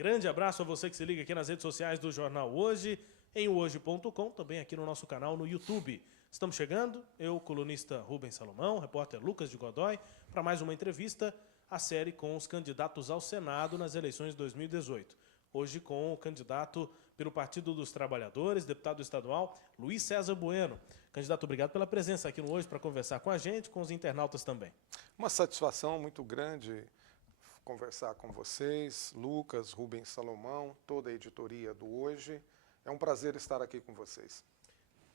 Grande abraço a você que se liga aqui nas redes sociais do Jornal Hoje, em hoje.com, também aqui no nosso canal no YouTube. Estamos chegando, eu, colunista Rubens Salomão, repórter Lucas de Godoy, para mais uma entrevista, a série com os candidatos ao Senado nas eleições de 2018. Hoje com o candidato pelo Partido dos Trabalhadores, deputado estadual, Luiz César Bueno. Candidato, obrigado pela presença aqui no Hoje para conversar com a gente, com os internautas também. Uma satisfação muito grande conversar com vocês, Lucas, Rubens Salomão, toda a editoria do Hoje. É um prazer estar aqui com vocês.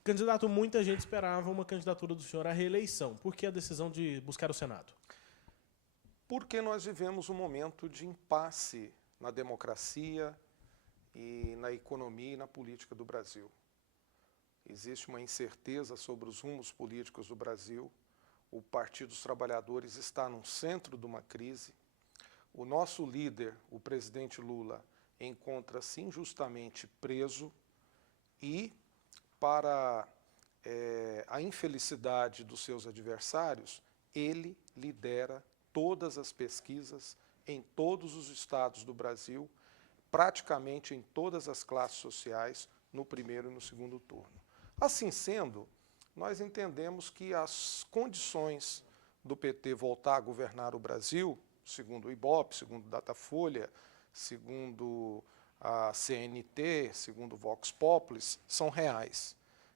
Candidato, muita gente esperava uma candidatura do senhor à reeleição. Por que a decisão de buscar o Senado? Porque nós vivemos um momento de impasse na democracia e na economia e na política do Brasil. Existe uma incerteza sobre os rumos políticos do Brasil. O Partido dos Trabalhadores está no centro de uma crise. O nosso líder, o presidente Lula, encontra-se injustamente preso e, para a infelicidade dos seus adversários, ele lidera todas as pesquisas em todos os estados do Brasil, praticamente em todas as classes sociais, no primeiro e no segundo turno. Assim sendo, nós entendemos que as condições do PT voltar a governar o Brasil, segundo o Ibope, segundo o Datafolha, segundo a CNT, segundo o Vox Populi, são reais.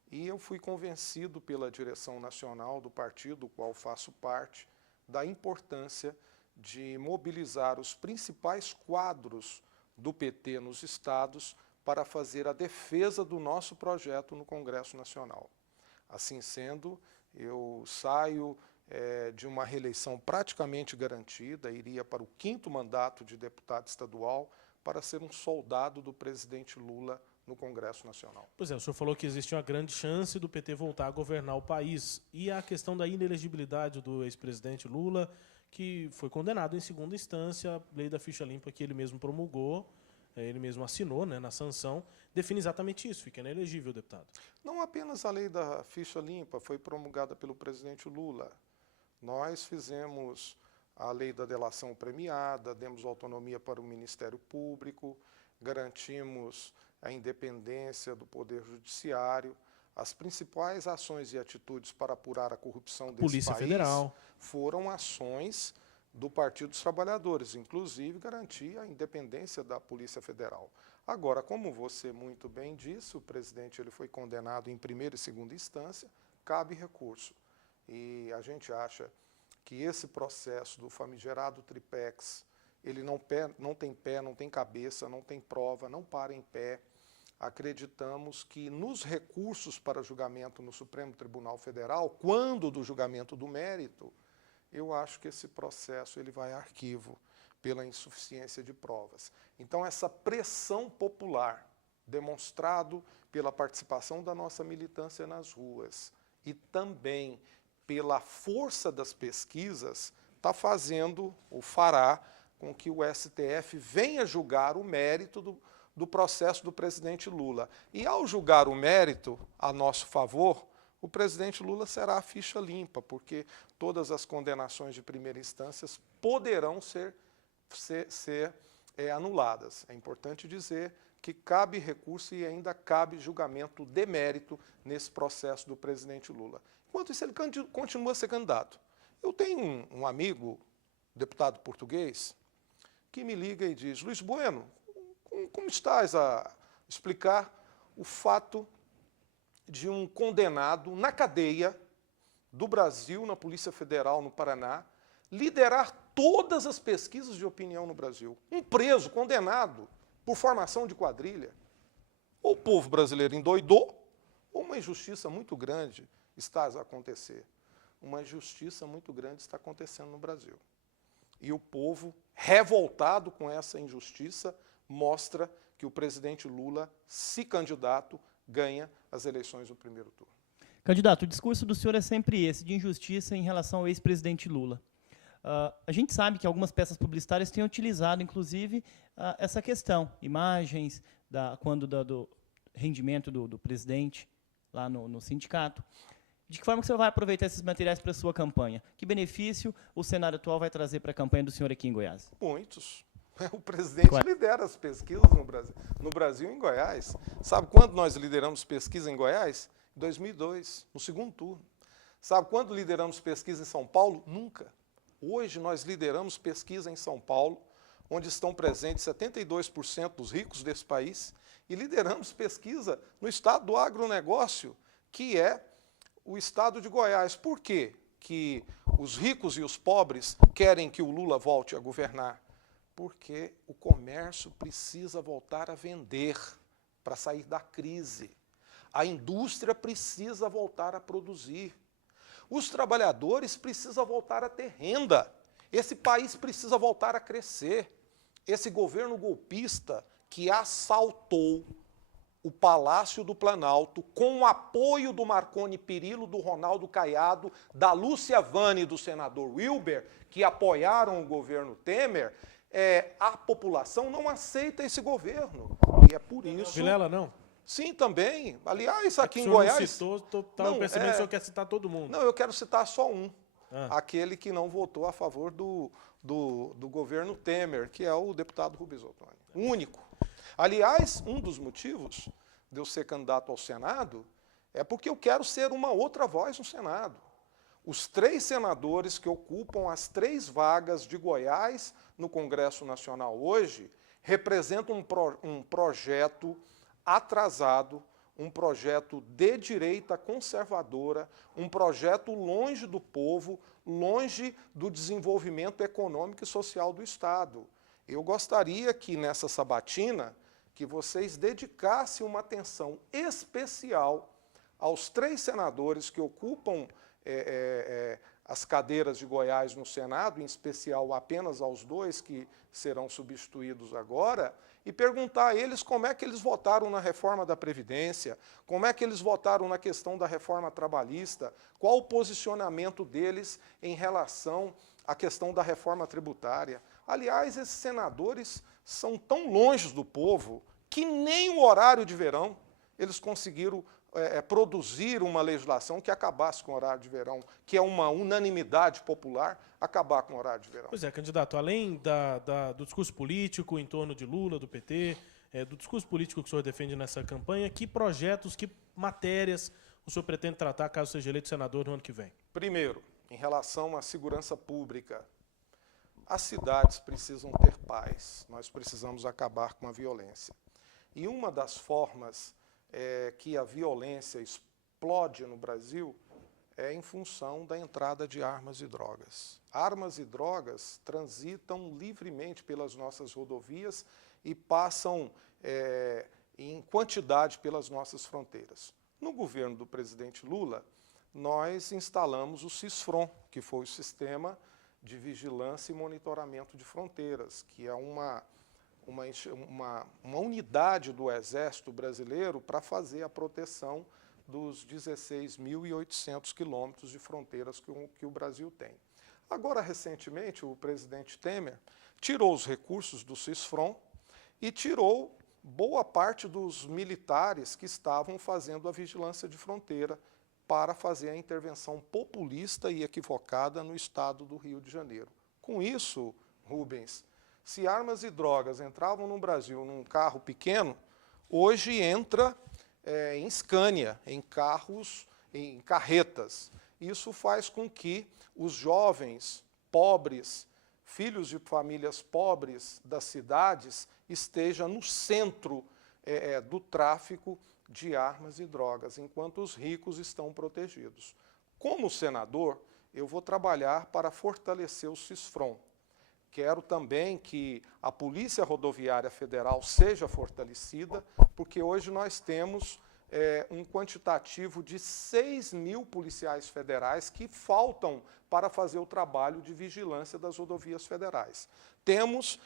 E eu fui convencido pela direção nacional do partido, do qual faço parte, da importância de mobilizar os principais quadros do PT nos estados para fazer a defesa do nosso projeto no Congresso Nacional. Assim sendo, eu saio de uma reeleição praticamente garantida, iria para o 5º mandato de deputado estadual para ser um soldado do presidente Lula no Congresso Nacional. Pois é, o senhor falou que existe uma grande chance do PT voltar a governar o país. E a questão da inelegibilidade do ex-presidente Lula, que foi condenado em segunda instância, a lei da ficha limpa que ele mesmo promulgou, ele mesmo assinou, né, na sanção, define exatamente isso, fica inelegível, deputado. Não apenas a lei da ficha limpa foi promulgada pelo presidente Lula. Nós fizemos a lei da delação premiada, demos autonomia para o Ministério Público, garantimos a independência do Poder Judiciário. As principais ações e atitudes para apurar a corrupção desse Polícia país Federal. foram ações do Partido dos Trabalhadores, inclusive garantir a independência da Polícia Federal. Agora, como você muito bem disse, o presidente ele foi condenado em primeira e segunda instância, cabe recurso. E a gente acha que esse processo do famigerado triplex, ele não tem pé, não tem cabeça, não tem prova, não para em pé. Acreditamos que nos recursos para julgamento no Supremo Tribunal Federal, quando do julgamento do mérito, eu acho que esse processo ele vai a arquivo pela insuficiência de provas. Então, essa pressão popular, demonstrado pela participação da nossa militância nas ruas e também pela força das pesquisas, está fazendo ou fará com que o STF venha julgar o mérito do processo do presidente Lula. E ao julgar o mérito a nosso favor, o presidente Lula será a ficha limpa, porque todas as condenações de primeira instância poderão ser anuladas. É importante dizer que cabe recurso e ainda cabe julgamento de mérito nesse processo do presidente Lula. Enquanto isso, ele continua a ser candidato. Eu tenho um amigo, deputado português, que me liga e diz: Luiz Bueno, como estás a explicar o fato de um condenado na cadeia do Brasil, na Polícia Federal, no Paraná, liderar todas as pesquisas de opinião no Brasil? Um preso, condenado por formação de quadrilha. Ou o povo brasileiro endoidou, ou uma injustiça muito grande está a acontecer. Uma injustiça muito grande está acontecendo no Brasil. E o povo, revoltado com essa injustiça, mostra que o presidente Lula, se candidato, ganha as eleições no primeiro turno. Candidato, o discurso do senhor é sempre esse, de injustiça em relação ao ex-presidente Lula. A gente sabe que algumas peças publicitárias têm utilizado, inclusive, essa questão, imagens do rendimento do presidente lá no sindicato. De que forma que o senhor vai aproveitar esses materiais para a sua campanha? Que benefício o cenário atual vai trazer para a campanha do senhor aqui em Goiás? Muitos. O presidente Claro. lidera as pesquisas no Brasil e em Goiás. Sabe quando nós lideramos pesquisa em Goiás? Em 2002, no segundo turno. Sabe quando lideramos pesquisa em São Paulo? Nunca. Hoje nós lideramos pesquisa em São Paulo, onde estão presentes 72% dos ricos desse país, e lideramos pesquisa no estado do agronegócio, que é o estado de Goiás. Por quê que os ricos e os pobres querem que o Lula volte a governar? Porque o comércio precisa voltar a vender para sair da crise. A indústria precisa voltar a produzir. Os trabalhadores precisam voltar a ter renda. Esse país precisa voltar a crescer. Esse governo golpista que assaltou o Palácio do Planalto, com o apoio do Marconi Perillo, do Ronaldo Caiado, da Lúcia Vani e do senador Wilber, que apoiaram o governo Temer, a população não aceita esse governo. E é por isso... Vilela, não? Sim, também. Aliás, aqui em O senhor Goiás... não citou, estava percebendo que o senhor quer citar todo mundo. Não, eu quero citar só um. Ah. Aquele que não votou a favor do governo Temer, que é o deputado Rubens Ottoni. O único. Aliás, um dos motivos de eu ser candidato ao Senado é porque eu quero ser uma outra voz no Senado. Os 3 senadores que ocupam as 3 vagas de Goiás no Congresso Nacional hoje representam um projeto atrasado, um projeto de direita conservadora, um projeto longe do povo, longe do desenvolvimento econômico e social do Estado. Eu gostaria que nessa sabatina, que vocês dedicassem uma atenção especial aos 3 senadores que ocupam as cadeiras de Goiás no Senado, em especial apenas aos 2 que serão substituídos agora, e perguntar a eles como é que eles votaram na reforma da Previdência, como é que eles votaram na questão da reforma trabalhista, qual o posicionamento deles em relação à questão da reforma tributária. Aliás, esses senadores são tão longe do povo que nem o horário de verão eles conseguiram produzir uma legislação que acabasse com o horário de verão, que é uma unanimidade popular, acabar com o horário de verão. Pois é, candidato, além do discurso político em torno de Lula, do PT, do discurso político que o senhor defende nessa campanha, que projetos, que matérias o senhor pretende tratar caso seja eleito senador no ano que vem? Primeiro, em relação à segurança pública, as cidades precisam ter paz, nós precisamos acabar com a violência. E uma das formas que a violência explode no Brasil é em função da entrada de armas e drogas. Armas e drogas transitam livremente pelas nossas rodovias e passam em quantidade pelas nossas fronteiras. No governo do presidente Lula, nós instalamos o SISFRON, que foi o Sistema de Vigilância e Monitoramento de Fronteiras, que é uma unidade do Exército Brasileiro para fazer a proteção dos 16.800 quilômetros de fronteiras que o Brasil tem. Agora, recentemente, o presidente Temer tirou os recursos do SISFRON e tirou boa parte dos militares que estavam fazendo a vigilância de fronteira para fazer a intervenção populista e equivocada no estado do Rio de Janeiro. Com isso, Rubens, se armas e drogas entravam no Brasil num carro pequeno, hoje entra em Scania, em carros, em carretas. Isso faz com que os jovens pobres, filhos de famílias pobres das cidades, estejam no centro do tráfico de armas e drogas, enquanto os ricos estão protegidos. Como senador, eu vou trabalhar para fortalecer o SISFRON. Quero também que a Polícia Rodoviária Federal seja fortalecida, porque hoje nós temos um quantitativo de 6.000 policiais federais que faltam para fazer o trabalho de vigilância das rodovias federais. Temos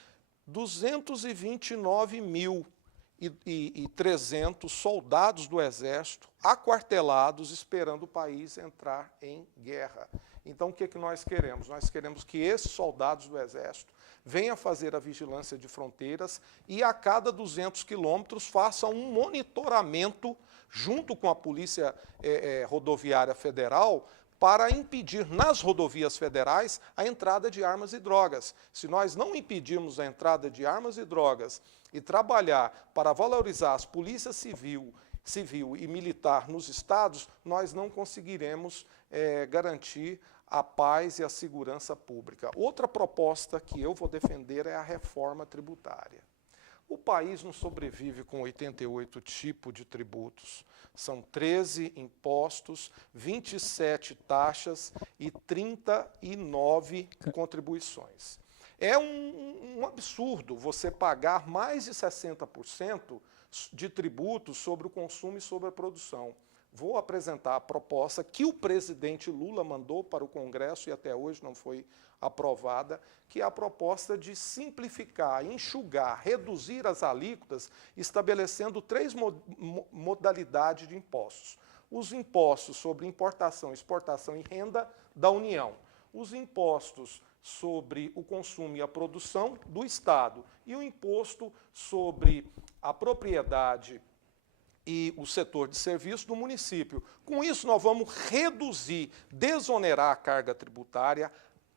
229.300 soldados do Exército aquartelados esperando o país entrar em guerra. Então, o que nós queremos? Nós queremos que esses soldados do Exército venham fazer a vigilância de fronteiras e a cada 200 quilômetros façam um monitoramento junto com a Polícia Rodoviária Federal para impedir nas rodovias federais a entrada de armas e drogas. Se nós não impedirmos a entrada de armas e drogas e trabalhar para valorizar as polícias civil e militar nos estados, nós não conseguiremos garantir a paz e a segurança pública. Outra proposta que eu vou defender é a reforma tributária. O país não sobrevive com 88 tipos de tributos. São 13 impostos, 27 taxas e 39 contribuições. É um absurdo você pagar mais de 60% de tributos sobre o consumo e sobre a produção. Vou apresentar a proposta que o presidente Lula mandou para o Congresso e até hoje não foi aprovada, que é a proposta de simplificar, enxugar, reduzir as alíquotas, estabelecendo 3 modalidades de impostos. Os impostos sobre importação, exportação e renda da União, os impostos sobre o consumo e a produção do Estado e o imposto sobre a propriedade e o setor de serviço do município. Com isso, nós vamos reduzir, desonerar a carga tributária,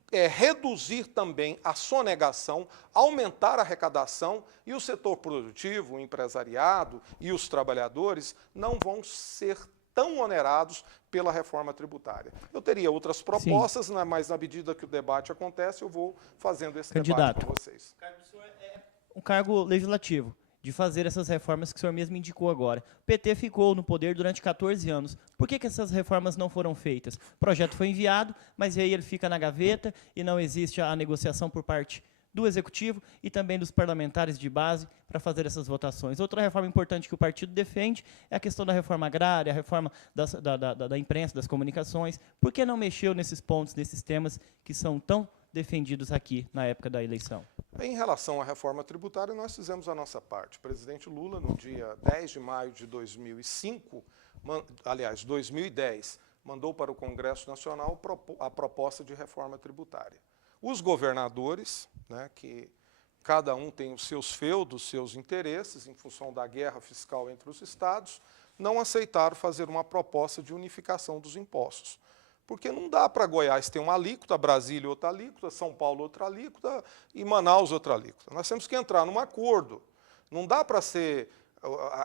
reduzir também a sonegação, aumentar a arrecadação e o setor produtivo, o empresariado e os trabalhadores não vão ser tão onerados pela reforma tributária. Eu teria outras propostas, né, mas na medida que o debate acontece, eu vou fazendo esse debate com vocês. O cargo do senhor é um cargo legislativo, de fazer essas reformas que o senhor mesmo indicou agora. O PT ficou no poder durante 14 anos. Por que essas reformas não foram feitas? O projeto foi enviado, mas aí ele fica na gaveta e não existe a negociação por parte do Executivo e também dos parlamentares de base para fazer essas votações. Outra reforma importante que o partido defende é a questão da reforma agrária, a reforma da imprensa, das comunicações. Por que não mexeu nesses pontos, nesses temas que são tão defendidos aqui na época da eleição? Em relação à reforma tributária, nós fizemos a nossa parte. O presidente Lula, no dia 10 de maio de 2010, mandou para o Congresso Nacional a proposta de reforma tributária. Os governadores, né, que cada um tem os seus feudos, seus interesses, em função da guerra fiscal entre os estados, não aceitaram fazer uma proposta de unificação dos impostos. Porque não dá para Goiás ter uma alíquota, Brasília outra alíquota, São Paulo outra alíquota e Manaus outra alíquota. Nós temos que entrar num acordo. Não dá para ser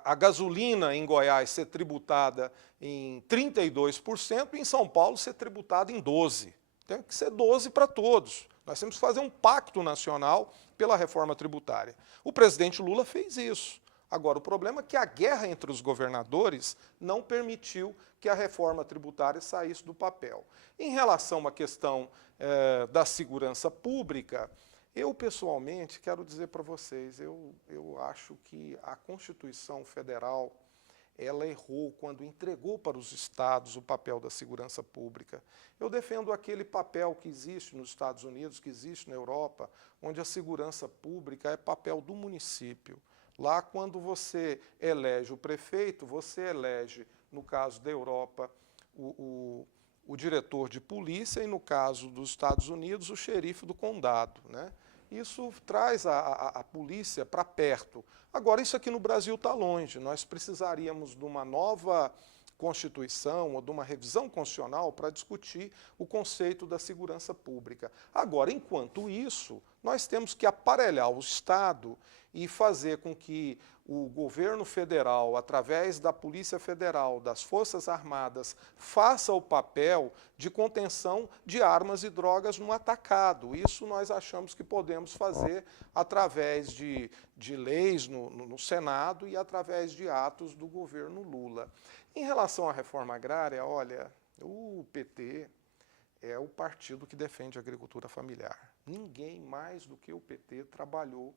a gasolina em Goiás ser tributada em 32% e em São Paulo ser tributada em 12%. Tem que ser 12% para todos. Nós temos que fazer um pacto nacional pela reforma tributária. O presidente Lula fez isso. Agora, o problema é que a guerra entre os governadores não permitiu que a reforma tributária saísse do papel. Em relação à questão da segurança pública, eu, pessoalmente, quero dizer para vocês, eu acho que a Constituição Federal ela errou quando entregou para os estados o papel da segurança pública. Eu defendo aquele papel que existe nos Estados Unidos, que existe na Europa, onde a segurança pública é papel do município. Lá, quando você elege o prefeito, você elege, no caso da Europa, o diretor de polícia e, no caso dos Estados Unidos, o xerife do condado, né? Isso traz a polícia para perto. Agora, isso aqui no Brasil está longe. Nós precisaríamos de uma nova Constituição ou de uma revisão constitucional para discutir o conceito da segurança pública. Agora, enquanto isso, nós temos que aparelhar o Estado e fazer com que o governo federal, através da Polícia Federal, das Forças Armadas, faça o papel de contenção de armas e drogas no atacado. Isso nós achamos que podemos fazer através de leis no Senado e através de atos do governo Lula. Em relação à reforma agrária, olha, o PT é o partido que defende a agricultura familiar. Ninguém mais do que o PT trabalhou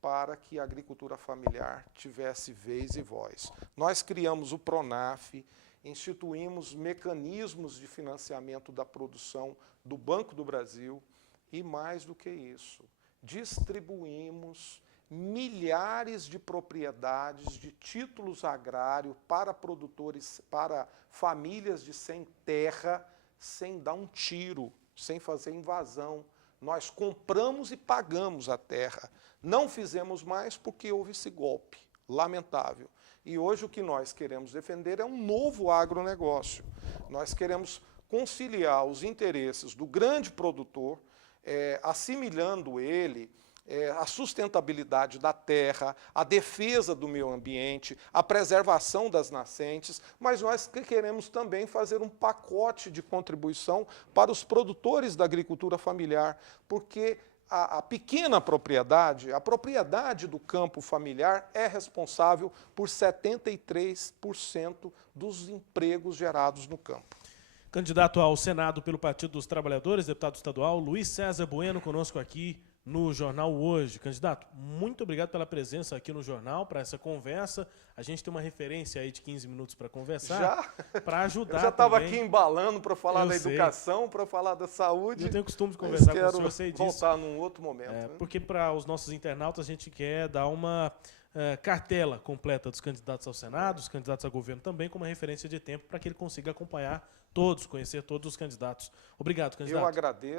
para que a agricultura familiar tivesse vez e voz. Nós criamos o PRONAF, instituímos mecanismos de financiamento da produção do Banco do Brasil e, mais do que isso, distribuímos milhares de propriedades de títulos agrários para produtores, para famílias de sem terra, sem dar um tiro, sem fazer invasão. Nós compramos e pagamos a terra. Não fizemos mais porque houve esse golpe lamentável. E hoje o que nós queremos defender é um novo agronegócio. Nós queremos conciliar os interesses do grande produtor, assimilando ele a sustentabilidade da terra, a defesa do meio ambiente, a preservação das nascentes, mas nós queremos também fazer um pacote de contribuição para os produtores da agricultura familiar, porque a pequena propriedade, a propriedade do campo familiar é responsável por 73% dos empregos gerados no campo. Candidato ao Senado pelo Partido dos Trabalhadores, deputado estadual Luiz César Bueno, conosco aqui no Jornal Hoje. Candidato, muito obrigado pela presença aqui no Jornal, para essa conversa. A gente tem uma referência aí de 15 minutos para conversar, para ajudar. Eu já estava também. aqui embalando para falar Eu da sei. educação, para falar da saúde. Eu tenho costume de conversar com o senhor, eu sei quero disso. voltar num outro momento. Né? Porque para os nossos internautas a gente quer dar uma cartela completa dos candidatos ao Senado, dos candidatos a governo também, como uma referência de tempo, para que ele consiga acompanhar todos, conhecer todos os candidatos. Obrigado, candidato. Eu agradeço.